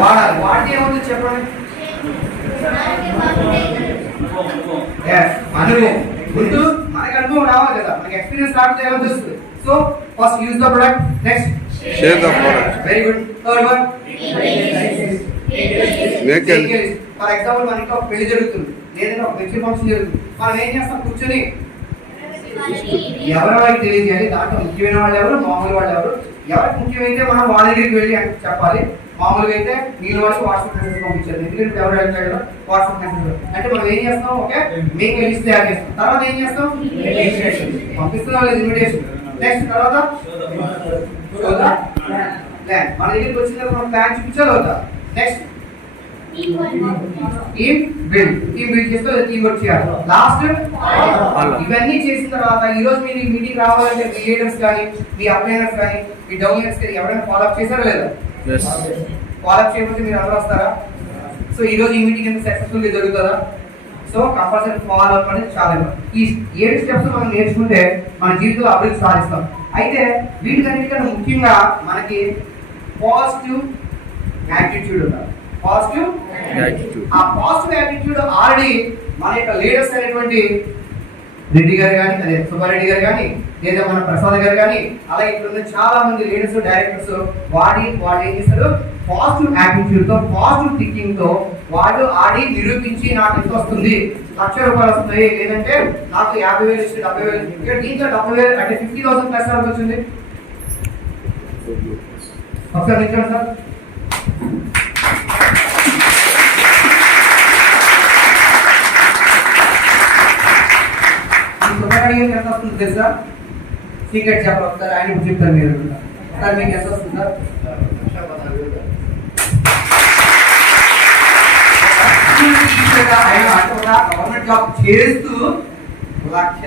వాడాలి వాడితే ఏమవుతుంది చెప్పండి అనుభవం ముందు మనకి అనుభవం రావాలి కదా. మనకి ఎక్స్పీరియన్స్ రాకపోతే ఏమో తెలుస్తుంది? So first use the product next Share the product. Very good third one. For example మన ఇంట్లో ఒక పెళ్ళి జరుగుతుంది. లేదా ఒక మెచ్యూర్ ఫంక్షన్ జరుగుతుంది. మనం ఏం చేస్తాం? కూర్చొని ఎవరి వాళ్ళకి తెలియజేయాలి? దాంట్లో ముఖ్యమైన వాళ్ళు ఎవరు? మామూలు వాళ్ళు ఎవరు? ఎవరికి ముఖ్యమైతే మనం వాళ్ళ దగ్గరికి వెళ్ళి చెప్పాలి. మామూలుగా అయితే మీరు వాళ్ళకి వాట్సాప్ మెసేజ్ పంపించారు ఎందుకంటే ఎవరు వెళ్తారు కదా వాట్సాప్ మెసేజ్ అంటే మనం ఏం చేస్తాం? ఓకే? మీకు లిస్ట్ తయారు చేస్తాం. తర్వాత ఏం చేస్తాం? పంపిస్తున్నాం లేదు ఇన్విటేషన్ నెక్స్ట్ తర్వాత? మన దగ్గరికి వచ్చిన తర్వాత మనం ప్లాన్ చూపించాలి అవుతా next team build team build చేస్తే వర్క్ చేయాలి. లాస్ట్ ఇవన్నీ చేసిన తర్వాత ఈ రోజు మీరు మీటింగ్ రావాలంటే మీ లీడర్స్ కానీ మీ అప్లైనర్స్ కానీ మీ డౌన్లైనర్స్ కానీ ఎవరైనా ఫాలో అప్ చేశారా లేదా? Yes. ఫాలో అప్ చేయకపోతే మీరు అందరూ వస్తారా? సో ఈ రోజు ఈ మీటింగ్ ఎంత సక్సెస్ఫుల్ జరుగుతుందా? సో కంపల్సరీ ఫాలో అప్ అనేది చాలా. ఈ ఏడు స్టెప్స్ మనం నేర్చుకుంటే మన జీవితంలో అభివృద్ధి సాధిస్తాం. అయితే వీటికన్నిటికన్నా ముఖ్యంగా మనకి పాజిటివ్ యాటిట్యూడ్ ఉండాలి. Positive Attitude. ఆ పాజిటివ్ యాటిట్యూడ్ ఆల్రెడీ మన యొక్క లీడర్స్ అయినటువంటి రెడ్డి గారు కానీ అదే సుబ్బారెడ్డి గారు కానీ లేదా మన ప్రసాద్ గారు కానీ అలాగే ఇక్కడ ఉన్న చాలా మంది లీడర్స్ డైరెక్టర్స్ వాడి వాళ్ళు ఏం చేస్తారు పాజిటివ్ యాటిట్యూడ్తో పాజిటివ్ థింకింగ్తో వాళ్ళు ఆడి నిరూపించి నాకు ఎంత వస్తుంది? లక్ష రూపాయలు వస్తాయి లేదంటే నాకు యాభై వేలు ఇచ్చి డెబ్బై వేలు. ఇక్కడ దీంట్లో డెబ్బై వేలు అంటే ఫిఫ్టీ థౌసండ్ ప్లస్ వచ్చింది. ఒకసారి నిల్చోండి సార్. గారికి ఎంత వస్తుంది తెలుసా? సీక్రెట్ చెప్పాలి ఒకసారి ఆయన చెప్తారు మీరు. సార్ మీకు ఎంత వస్తుంది సార్. ఆయన గవర్నమెంట్ జాబ్ చేస్తూ లక్ష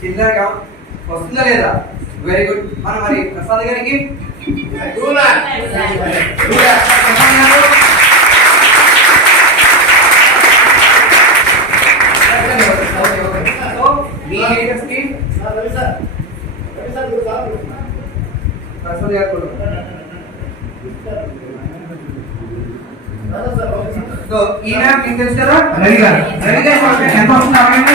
చిల్లరగా వస్తుందా లేదా? వెరీ గుడ్ మన మరి ప్రసాద్ గారికి సో మీ లీడర్స్కి గారు కూడా సో ఈయన మీకు తెలుసు కదా? రవి గారు. రవి గారు ఎంత వస్తుంది అడగండి.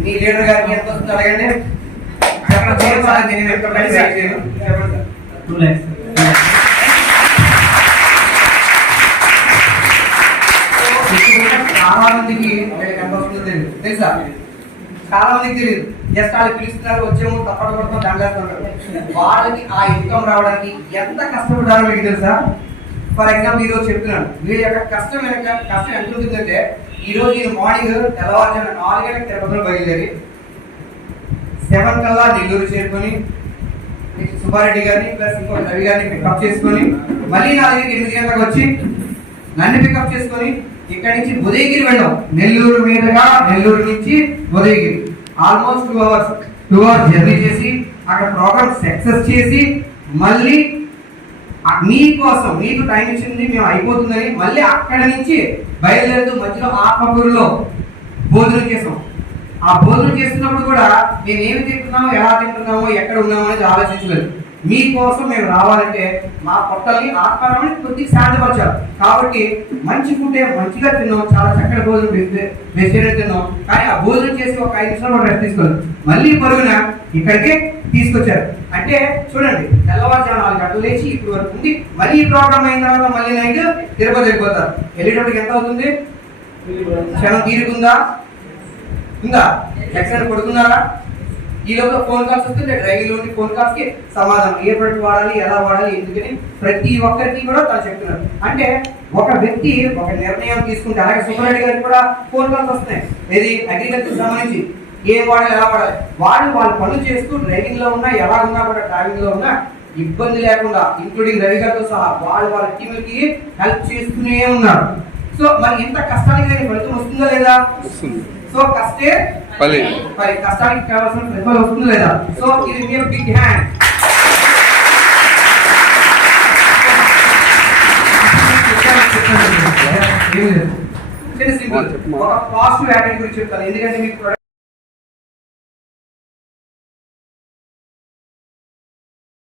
మీ- లీడర్ గారికి ఎంత వస్తుంది అడగండి. చెప్పండి. సార్, దీన్ని ఎంత. టూ ల్యాక్స్ చాలా మందికి తెలియదు జస్ట్ వాళ్ళు పిలుస్తున్నారు వచ్చేమో తప్పట పడుతుంది దండేస్తున్నారు వాళ్ళకి ఆ ఇన్కమ్ రావడానికి ఎంత కష్టపడ్డారో మీకు తెలుసా? ఫర్ ఎగ్జాంపుల్ ఈ రోజు చెప్తున్నాను. వీళ్ళ యొక్క కష్టం వెనక కష్టం ఎంత ఉంటుందంటే ఈ రోజు ఈ మార్నింగ్ తెల్లవారుజామున నాలుగు గంటలకు తిరుపతిలో బయలుదేరి సెవెన్ కల్లా నెల్లూరు చేరుకొని సుబ్బారెడ్డి గారిని ప్లస్ ఇంకో రవి గారిని పికప్ చేసుకొని మళ్ళీ నాలుగు ఎనిమిది గంటలకు వచ్చి నన్ను పికప్ చేసుకొని ఇక్కడి నుంచి ఉదయగిరి వెళ్ళాం. నెల్లూరు మీదుగా నెల్లూరు నుంచి Udayagiri. Almost two hours two hours journey చేసి అక్కడ ప్రోగ్రామ్ సక్సెస్ చేసి మళ్ళీ మీకోసం మీకు టైం ఇచ్చింది మేము అయిపోతుందని మళ్ళీ అక్కడ నుంచి బయలుదేరుతూ మధ్యలో ఆత్మకూరులో భోజనం చేసాం. ఆ భోజనం చేస్తున్నప్పుడు కూడా మేము ఏమి తింటున్నామో ఎలా తింటున్నామో ఎక్కడ ఉన్నామో అనేది ఆలోచించలేదు. మీకోసం మేము రావాలంటే మా పొట్టల్ని ఆత్మారాన్ని కొద్దిగా శాంతపరచాలి. కాబట్టి మంచి ఫుడ్ మంచిగా తిన్నాం చాలా చక్కటి భోజనం వెజిటేరియన్ తిన్నాం. కానీ ఆ భోజనం చేసి ఒక ఐదు నిమిషాలు రెస్ట్ తీసుకోలేదు. మళ్ళీ పరుగున ఇక్కడికి తీసుకొచ్చారు. అంటే చూడండి తెల్లవారుజాము నాలుగు గంటలు లేచి ఇప్పుడు వరకు ఉంది మళ్ళీ ప్రోగ్రామ్ అయిన తర్వాత మళ్ళీ నైట్ తిరుపతి వెళ్ళిపోతారు. వెళ్ళేటప్పటికి ఎంత అవుతుంది? క్షణం తీరుకుందా? ఉందా? ఎక్కడ పడుకున్నారా? ఈ లోపల ఫోన్ కాల్స్ వస్తుంటే డ్రైవింగ్లోని ఫోన్ కాల్స్కి సమాధానం ఏ ప్రొడక్ట్ వాడాలి ఎలా వాడాలి ఎందుకని ప్రతి ఒక్కరికి కూడా తను చెప్తున్నారు. అంటే ఒక వ్యక్తి ఒక నిర్ణయం తీసుకుంటే అలాగే సుబ్బారెడ్డి గారికి కూడా ఫోన్ కాల్స్ వస్తున్నాయి. ఏది? అగ్రికల్చర్ సంబంధించి. ఏం వాడాలి ఎలా వాడాలి? వాళ్ళు వాళ్ళు పనులు చేస్తూ డ్రైవింగ్లో ఉన్నా ఎలా ఉన్నా కూడా డ్రైవింగ్లో ఉన్నా ఇబ్బంది లేకుండా ఇంక్లూడింగ్ రవి గారితో సహా వాళ్ళు వాళ్ళ టీంకి హెల్ప్ చేస్తూనే ఉన్నారు. సో మరి ఇంత కష్టానికి ఫలితం వస్తుందా లేదా? వస్తుంది. సో కష్టే పలి మరి కష్టానికి కావాల్సిన ప్రతిఫలం వస్తుంది లేదా సో ఇది మీ బిగ్ హ్యాండ్ చిన్న సింపుల్ చెప్పమ్మా. ఒక పాజిటివ్ యాటిట్యూడ్ గురించి చెప్తాను ఎందుకంటే మీకు